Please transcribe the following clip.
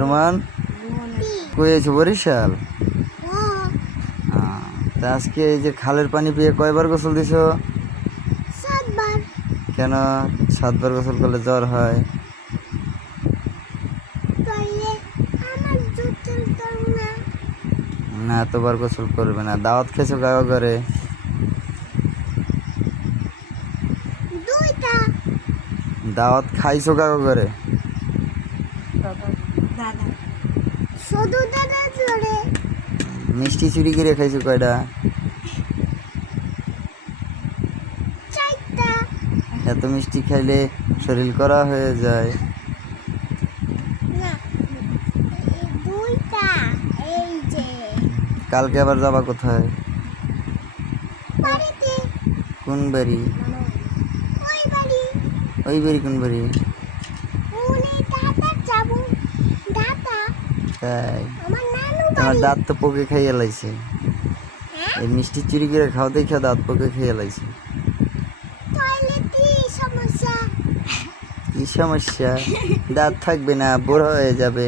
Roman কই আছো বরিশাল? তা আজকে এই যে খালের পানি পেয়ে কয়বার গোসল দিছো? 7 বার। কেন 7 বার গোসল করলে জ্বর হয়? তাইলে আমার জুতোর দাম না। না এতবার গোসল করবে না। দাওয়াত খেয়েছো কাগো করে? 2টা। দাওয়াত খাইছো কাগো করে? দাদা শুধু দাদা জোরে মিষ্টি চুরি করে খাইছো কয়টা? 4টা। এত মিষ্টি খাইলে শরীর করা হয়ে যায়। না 2টা। এই যে কালকে আবার যাবা কোথায়? বাড়িতে। কোন বাড়ি? ওই বাড়ি। ওই বাড়ি কোন বাড়ি? উনি দাদা যাবো। দাদা তাই আমার নানু তোমার বাড়ি। দাঁত তো পোকে খাইয়ে লাইছে। হ্যাঁ এই মিষ্টি চুরি করে খাও দেখে দাঁত পোকে খেয়ে লাইছে। টয়লেটে সমস্যা। কি সমস্যা? দাঁত থাকবে না, বুড়ো হয়ে যাবে।